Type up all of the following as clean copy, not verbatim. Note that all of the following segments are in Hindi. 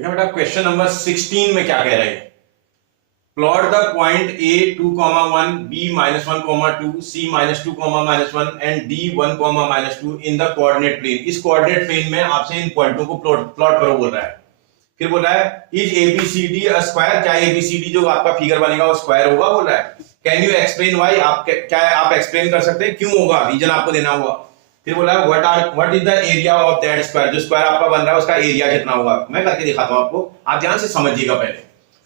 देखो बेटा क्वेश्चन नंबर 16 में क्या कह रहे हैं। Plot the point a 2,1 b -1,2 c -2,-1 and d 1,-2 in the coordinate plane. इस कोऑर्डिनेट प्लेन में आपसे इन पॉइंटों को प्लॉट करो बोल रहा है। फिर बोल रहा है इज ABCD अ स्क्वायर, क्या ABCD जो आपका फिगर बनेगा वो स्क्वायर होगा बोल रहा है। कैन यू एक्सप्लेन व्हाई, आप क्या आप एक्सप्लेन कर सकते हैं क्यों होगा, रीजन आपको देना होगा। फिर बोला what is the area of that square, जो स्क्वायर आपका बन रहा है उसका एरिया कितना होगा। मैं करके दिखाता हूं आपको, आप ध्यान से समझिएगा।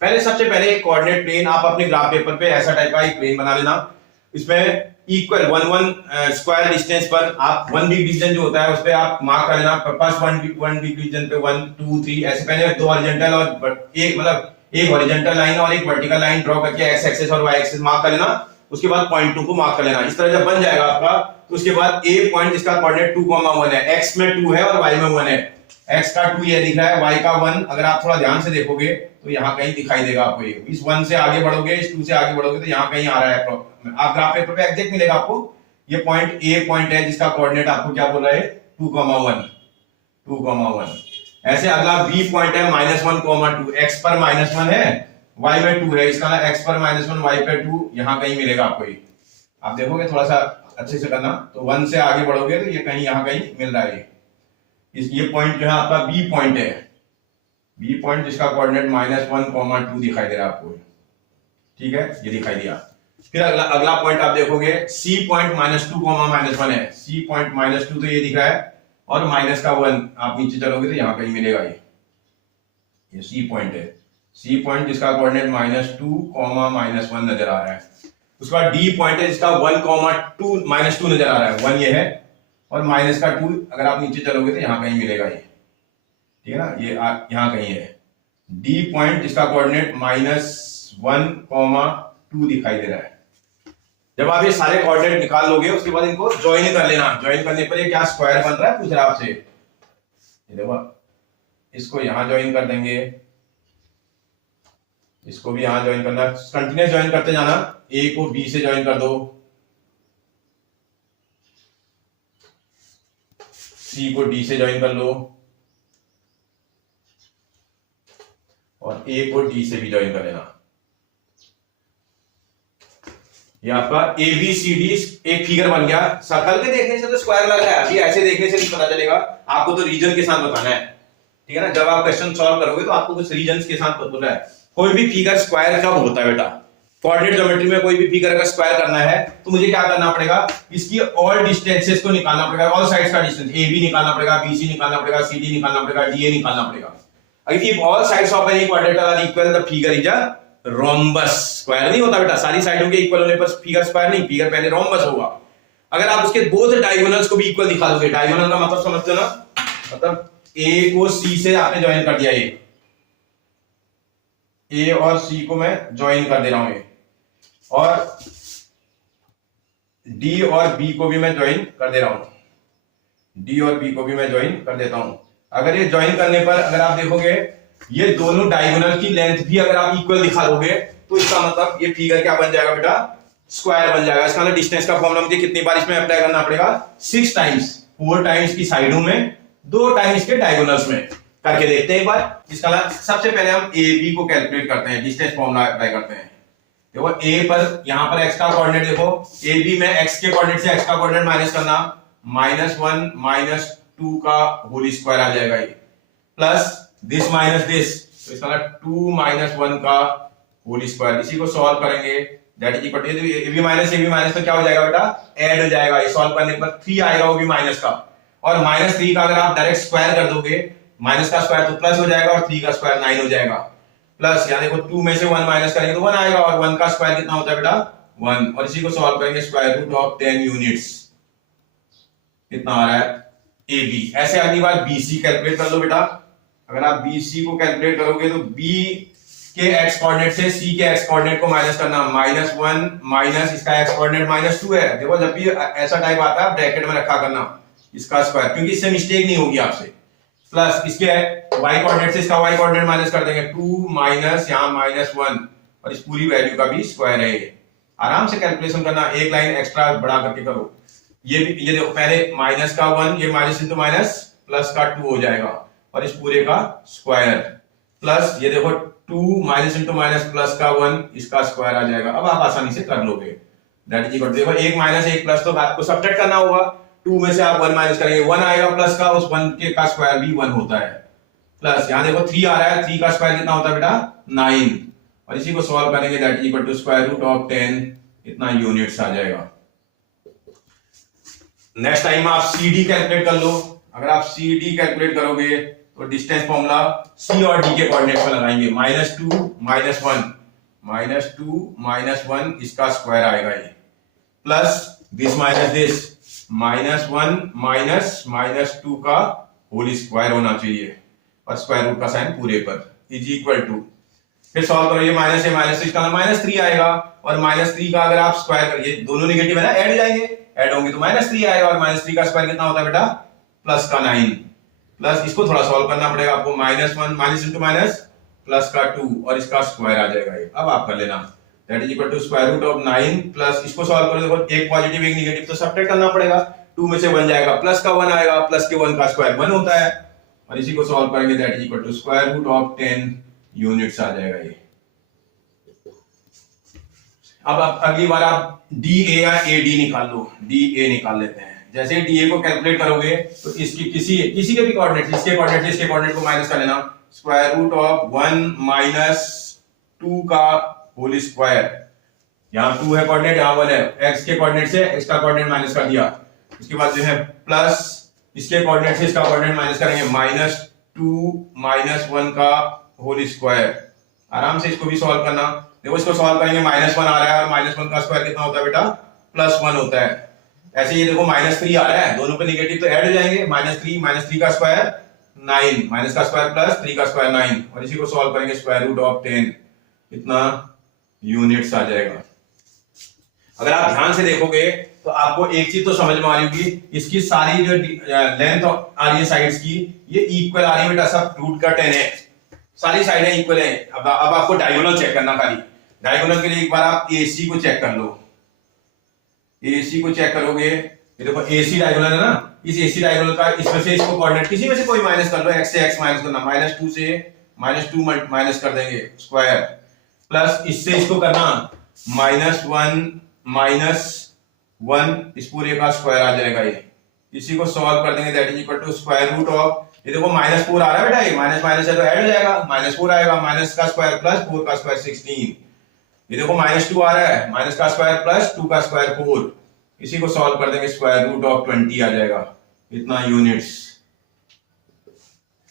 पहले सबसे पहले एक कोऑर्डिनेट प्लेन आप अपने ग्राफ पेपर पे ऐसा टाइप का एक प्लेन बना लेना। इसमें इक्वल 1 स्क्वायर डिस्टेंस पर आप 1 बिग डिवीजन जो होता है उस पे आप मार्क कर लेना। फर्स्ट 1 बिग डिवीजन पे 1 2 3 ऐसे पहले दो हॉरिजॉन्टल और एक हॉरिजॉन्टल लाइन और एक वर्टिकल लाइन ड्रॉ करके एक्स एक्सिस और वाई एक्सिस मार्क कर लेना। उसके बाद पॉइंट 2 को मार्क कर लेना। इस तरह जब बन जाएगा आपका तो उसके बाद ए पॉइंट जिसका कोऑर्डिनेट 2,1 है, एक्स में 2 है और वाई में 1 है। एक्स का 2 ये दिख रहा है, वाई का 1 अगर आप थोड़ा ध्यान से देखोगे तो यहाँ कहीं दिखाई देगा आपको। ये इस 1 से आगे बढ़ोगे, इस 2 से आगे बढ़ोगे तो यहाँ कहीं आ रहा है। आप ग्राफ पेपर पे एग्जैक्ट मिलेगा आपको। ये पॉइंट ए पॉइंट है जिसका कोऑर्डिनेट आपको क्या बोल रहा है 2,1। ऐसे अगला बी पॉइंट है -1,2, एक्स पर -1 है, वाई में 2 है। इसका एक्स पर -1 वाई पर 2 यहाँ कहीं मिलेगा आपको। ये आप देखोगे थोड़ा सा अच्छे से करना, तो 1 से आगे बढ़ोगे तो ये कहीं यहाँ कहीं मिल रहा है। ये पॉइंट जो है आपका बी पॉइंट है, बी पॉइंट जिसका कोऑर्डिनेट -1,2 दिखाई दे रहा है आपको। ठीक है, ये दिखाई दिया। फिर अगला पॉइंट आप देखोगे सी पॉइंट -2,-1 है। सी पॉइंट -2 तो ये दिख रहा है और माइनस का 1 आप नीचे चलोगे तो यहाँ कहीं मिलेगा। ये सी पॉइंट है। सी पॉइंट जिसका कोऑर्डिनेट -2,-1 नजर आ रहा है। उसके बाद डी पॉइंट है जिसका 1,2 -2 नजर आ रहा है। 1 ये है और माइनस का 2 अगर आप नीचे चलोगे तो यहाँ कहीं मिलेगा। ये ठीक है ना, ये यहाँ कहीं है। डी पॉइंट जिसका कोऑर्डिनेट -1,2 दिखाई दे रहा है। जब आप ये सारे कोऑर्डिनेट निकाल लोगे उसके बाद इनको ज्वाइन कर लेना। ज्वाइन करने पर ये क्या स्क्वायर बन रहा है पूछ रहा है आपसे। ये देखो, इसको यहां ज्वाइन कर देंगे, इसको भी यहां ज्वाइन करना, कंटिन्यूस ज्वाइन करते जाना। ए को बी से ज्वाइन कर दो, सी को डी से ज्वाइन कर लो और ए को डी से भी ज्वाइन कर लेना। ये आपका ABCD एक फिगर बन गया। सर्कल के देखने से तो स्क्वायर लग रहा है, अभी ऐसे देखने से नहीं पता चलेगा। आपको तो रीजन के साथ बताना है। ठीक है ना, जब आप क्वेश्चन सॉल्व करोगे तो आपको कुछ रीजन के साथ बताना है। कोई भी फिगर स्क्वायर कब होता है बेटा, कोऑर्डिनेट ज्योमेट्री में कोई भी फिगर अगर स्क्वायर करना है तो मुझे क्या करना पड़ेगा, इसकी ऑल डिस्टेंसेस को निकालना पड़ेगा। ऑल साइड्स का डिस्टेंस AB निकालना पड़ेगा, BC निकालना पड़ेगा, CD निकालना पड़ेगा, DA निकालना पड़ेगा। If all sides of any quadrilateral are equal the figure is a rhombus. Square नहीं होता बेटा, सारी साइडों के इक्वल होने पर फिगर स्क्वायर नहीं, फिगर पहले रोम्बस होगा। अगर आप उसके बोथ डायगोनल्स को भी इक्वल दिखा दोगे, डायगोनल का मतलब समझते हो ना, मतलब A को C से आपने ज्वाइन कर दिया। A और C को मैं ज्वाइन कर दे रहा हूं, और D और B को भी मैं ज्वाइन कर दे रहा हूं। D और B को भी मैं ज्वाइन कर देता हूं। अगर ये ज्वाइन करने पर अगर आप देखोगे ये दोनों डायगोनल की लेंथ भी अगर आप इक्वल दिखा दोगे तो इसका मतलब ये फिगर क्या बन जाएगा बेटा, स्क्वायर बन जाएगा। इसका मतलब डिस्टेंस का फॉर्मूला मुझे कितनी बार इसमें अप्लाई करना पड़ेगा, 6 टाइम्स, 4 टाइम्स की साइडों में, 2 टाइम्स के डायगोनल्स में। करके देखते हैं एक बार। इसका सबसे पहले हम AB को कैलकुलेट करते हैं, डिस्टेंस फॉर्मूला अप्लाई करते हैं। देखो A पर यहां पर x का कोऑर्डिनेट देखो, AB में x के कोऑर्डिनेट से x का कोऑर्डिनेट माइनस करना, -1 -2 का होल स्क्वायर आ जाएगा। ये प्लस दिस माइनस दिस, तो इसका 2 -1 का होल स्क्वायर। इसी को सॉल्व करेंगे, that is equal to AB minus तो क्या हो जाएगा बेटा, ऐड हो जाएगा। ये सॉल्व करने पर 3 आएगा, वो भी माइनस का, और -3 का अगर आप डायरेक्ट स्क्वायर कर दोगे, माइनस का स्क्वायर तो प्लस हो जाएगा और 3 का स्क्वायर 9 हो जाएगा। प्लस यहाँ देखो 2 में से 1 माइनस करेंगे तो 1 आएगा, और 1 का स्क्वायर कितना होता है बेटा 1। और इसी को सॉल्व करेंगे, स्क्वायर रूट ऑफ 10 यूनिट्स कितना आ रहा है AB। ऐसे अगली बार BC कैलकुलेट कर लो बेटा। अगर आप BC को कैलकुलेट करोगे तो B के x कोऑर्डिनेट से C के x कोऑर्डिनेट को माइनस करना, -1 माइनस इसका x कोऑर्डिनेट -2 है। देखो जब भी ऐसा टाइप आता है ब्रैकेट में रखा करना इसका स्क्वायर, क्योंकि इससे मिस्टेक नहीं होगी आपसे। प्लस इसके y कोऑर्डिनेट से इसका y कोऑर्डिनेट माइनस कर देंगे, 2 माइनस यहाँ -1, और इस पूरी वैल्यू का भी स्क्वायर है। आराम से कैलकुलेशन करना, एक लाइन एक्स्ट्रा बढ़ा करके करो। ये देखो पहले माइनस का 1, ये माइनस इंटू माइनस प्लस का 2 हो जाएगा, और इस पूरे का स्क्वायर प्लस ये देखो 2 माइनस इंटू माइनस प्लस का 1 इसका स्क्वायर आ जाएगा। अब आप आसानी से कर लोगे। दैट इज इक्वल टू देखो 1 माइनस 1 प्लस तो आपको सब्ट्रैक्ट करना होगा। 2 में से आप 1 माइनस करेंगे 1 आएगा प्लस का, उस 1 के का स्क्वायर भी 1 होता है। प्लस यहां देखो 3 आ रहा है, 3 का स्क्वायर कितना होता है बेटा 9, और इसी को सॉल्व करेंगे that is equal to square root of 10 इतना यूनिट्स आ जाएगा। नेक्स्ट टाइम आप CD कैलकुलेट कर लो। अगर आप CD कैलकुलेट करोगे तो डिस्टेंस फॉर्मूला C और D के कोऑर्डिनेट्स में लगाएंगे, -2 -1 -2 -1 इसका स्क्वायर आएगा ये, प्लस दिस माइनस दिस -1 -2 का होल स्क्वायर होना चाहिए और स्क्वायर रूट का साइन पूरे पर इज इक्वल टू, फिर सॉल्व करो, ये माइनस है माइनस इसका -3 आएगा, और -3 का अगर आप स्क्वायर करिए, दोनों नेगेटिव है ना, ऐड हो जाएंगे, ऐड होंगे तो -3 आएगा, और -3 का स्क्वायर कितना होता है बेटा प्लस का 9, प्लस इसको थोड़ा सॉल्व करना पड़ेगा आपको, -1 माइनस इंटू माइनस प्लस का 2 और इसका स्क्वायर आ जाएगा ये। अब आप कर लेना that is equal to square root of 9 plus इसको सॉल्व करो, देखो एक पॉजिटिव एक नेगेटिव तो सब्ट्रैक्ट करना पड़ेगा, 2 में से 1 जाएगा, प्लस का 1 आएगा, प्लस के 1 का स्क्वायर 1 होता है, और इसी को सॉल्व करेंगे that is equal to square root of 10 units आ जाएगा ये। अब आप अगली बार आप DA या AD निकाल लो, DA निकाल लेते हैं। जैसे DA को कैलकुलेट करोगे तो इसकी किसी के भी कोऑर्डिनेट, इसके कोऑर्डिनेट को माइनस कर लेना, स्क्वायर रूट ऑफ 1 माइनस 2 का होल स्क्वायर, यहाँ 2 है कोऑर्डिनेट, यहाँ 1 है, x के कोऑर्डिनेट से x का कोऑर्डिनेट माइनस कर दिया, उसके बाद जो है प्लस इसके कोऑर्डिनेट से इसका कोऑर्डिनेट माइनस करेंगे, -2 -1 का होल स्क्वायर। आराम से इसको भी सॉल्व करना, देखो इसको सॉल्व करेंगे, -1 आ रहा है और -1 का स्क्वायर कितना होता है बेटा +1 होता है। ऐसे ये देखो -3 आ रहा है, दोनों पे नेगेटिव तो ऐड हो जाएंगे, -3 का स्क्वायर 9, माइनस का स्क्वायर प्लस 3 का स्क्वायर 9, और इसी को सॉल्व करेंगे स्क्वायर रूट ऑफ 10 इतना यूनिट्स आ जाएगा। अगर आप ध्यान से देखोगे तो आपको एक चीज तो समझ में आ रही होगी, इसकी सारी जो लेंथ आ रही है साइड्स की ये इक्वल आ रही है बेटा, सब रूट का 10 है, सारी साइडें इक्वल है। अब आपको डायगोनल चेक करना, खाली डायगोनल के लिए एक बार आप AC को चेक कर लो, AC को चेक करोगे, ये देखो AC डायगोनल है ना, इस AC डायगोनल का इसमें से इसको कोऑर्डिनेट किसी में से कोई माइनस कर लो, x से x माइनस करना, -2 से -2 माइनस कर देंगे स्क्वायर, प्लस इससे इसको करना -1 इस पूरे का स्क्वायर आ जाएगा ये, इसी को सॉल्व कर देंगे that is equal to square root of, ये देखो -4 आ रहा है बेटा, ये माइनस है तो ऐड हो जाएगा, -4 आएगा, माइनस का स्क्वायर प्लस 4 का स्क्वायर 16, ये देखो -2 आ रहा है, माइनस का स्क्वायर प्लस 2 का स्क्वायर 4, इसी को सॉल्व कर देंगे स्क्वायर रूट ऑफ 20 आ जाएगा इतना यूनिट्स।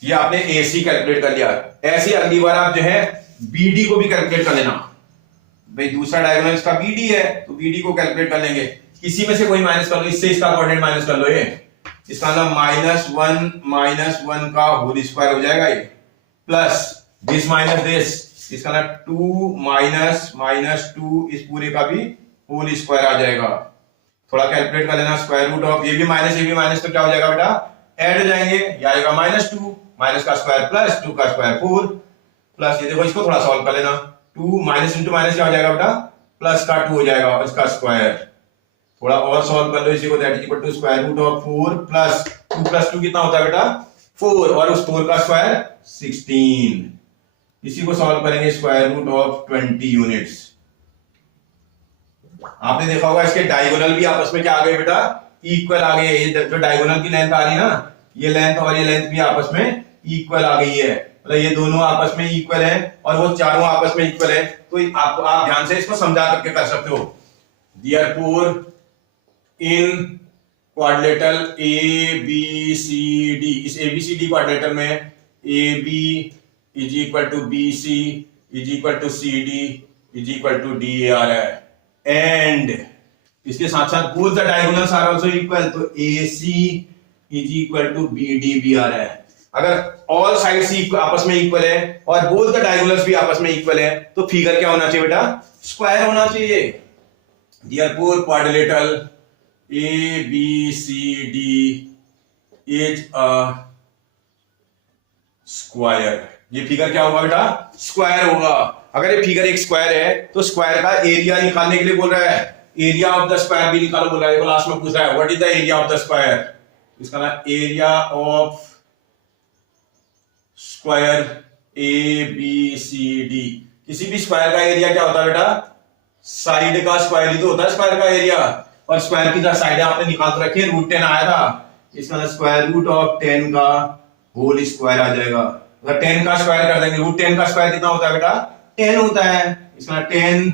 ये आपने AC कैलकुलेट कर लिया। ऐसे अगली बार आप जो है BD को भी कैलकुलेट कर लेना, भाई दूसरा डायगोनल इसका BD है तो BD को कैलकुलेट कर लेंगे, किसी में से कोई माइनस कर लो, इससे इसका कोऑर्डिनेट माइनस कर लो, ये इसका नाम -1 का होल स्क्वायर हो जाएगा ये, प्लस दिस माइनस दिस, इसका नाम 2 -2 इस पूरे का भी होल स्क्वायर आ जाएगा। थोड़ा कैलकुलेट कर लेना, स्क्वायर रूट ऑफ ये भी माइनस तो क्या हो जाएगा बेटा ऐड हो जाएंगे, ये आएगा -2 माइनस का स्क्वायर प्लस 2 का स्क्वायर 4, प्लस ये देखो इसको थोड़ा सॉल्व कर लेना, 2 माइनस इंटू माइनस क्या हो जाएगा बेटा प्लस का 2 हो जाएगा और इसका स्क्वायर, थोड़ा और सॉल्व कर लो इसी को, that is equal to square root of 4 plus 2 कितना होता है बेटा 4, और उस 4 का स्क्वायर 16, इसी को सॉल्व करेंगे स्क्वायर रूट ऑफ 20 यूनिट्स। आपने देखा होगा इसके डायगोनल भी आपस में क्या आ गए बेटा इक्वल आ गए, ये जो डायगोनल की लेंथ आ रही है ना, ये लेंथ और ये लेंथ भी आपस में इक्वल आ गई है, मतलब ये दोनों आपस में इक्वल है और वो चारों आपस में इक्वल है, तो आप ध्यान से इसको समझा करके कर सकते हो। Therefore इन क्वाड्रिलेटरल ABCD, इस ABCD क्वाड्रिलेटरल में AB is equal to BC is equal to CD is equal to DA आ रहा है, एंड इसके साथ साथ both the diagonals are also equal, तो AC is equal to BD भी आ रहा है। अगर ऑल साइड्स आपस में इक्वल है और बोथ द डायगोनल्स भी आपस में इक्वल है तो फिगर क्या होना चाहिए बेटा स्क्वायर होना चाहिए। Therefore quadrilateral ABCD is a square, ये फिगर क्या होगा बेटा स्क्वायर होगा। अगर ये फिगर एक स्क्वायर है तो स्क्वायर का एरिया निकालने के लिए बोल रहा है, एरिया ऑफ द स्क्वायर भी निकालो बोल रहा है, लास्ट में पूछ रहा है what is the area of the square, इसका नाम एरिया ऑफ स्क्वायर ABCD। किसी भी स्क्वायर का एरिया क्या होता है बेटा? साइड का स्क्वायर ही तो होता है स्क्वायर का एरिया। और स्क्वायर की जो साइड आपने निकाल के रखी है, √10 आया था, इसका स्क्वायर रूट ऑफ 10 का होल स्क्वायर आ जाएगा। अगर 10 का स्क्वायर कर देंगे, √10 का स्क्वायर कितना होता है बेटा? 10 होता है। इसका 10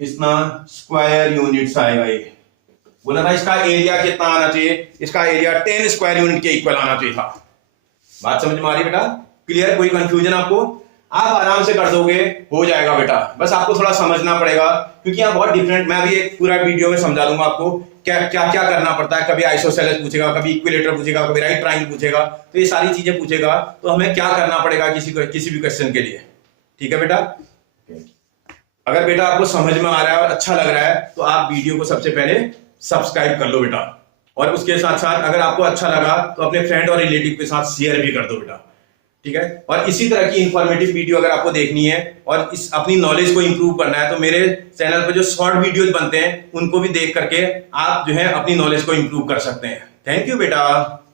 इसका स्क्वायर यूनिट्स आएगा। ये बोला था इसका एरिया कितना आना चाहिए? इसका एरिया 10 स्क्वायर यूनिट के इक्वल आना चाहिए था। बात समझ में आ रही बेटा? क्लियर? कोई कंफ्यूजन आपको? आप आराम से कर दोगे, हो जाएगा बेटा। बस आपको थोड़ा समझना पड़ेगा, क्योंकि यहाँ बहुत डिफरेंट, मैं अभी एक पूरा वीडियो में समझा दूंगा आपको क्या क्या क्या करना पड़ता है। कभी आइसोसेलेस पूछेगा, कभी इक्विलेटर पूछेगा, कभी राइट ट्रायंगल पूछेगा, तो ये सारी चीजें पूछेगा, तो हमें क्या करना पड़ेगा किसी भी क्वेश्चन के लिए। ठीक है बेटा? अगर बेटा आपको समझ में आ रहा है और अच्छा लग रहा है तो आप वीडियो को सबसे पहले सब्सक्राइब कर लो बेटा, और उसके साथ साथ अगर आपको अच्छा लगा तो अपने फ्रेंड और रिलेटिव के साथ शेयर भी कर दो बेटा। ठीक है? और इसी तरह की इंफॉर्मेटिव वीडियो अगर आपको देखनी है और इस अपनी नॉलेज को इंप्रूव करना है, तो मेरे चैनल पर जो शॉर्ट वीडियोज बनते हैं उनको भी देख करके आप जो है अपनी नॉलेज को इंप्रूव कर सकते हैं। थैंक यू बेटा।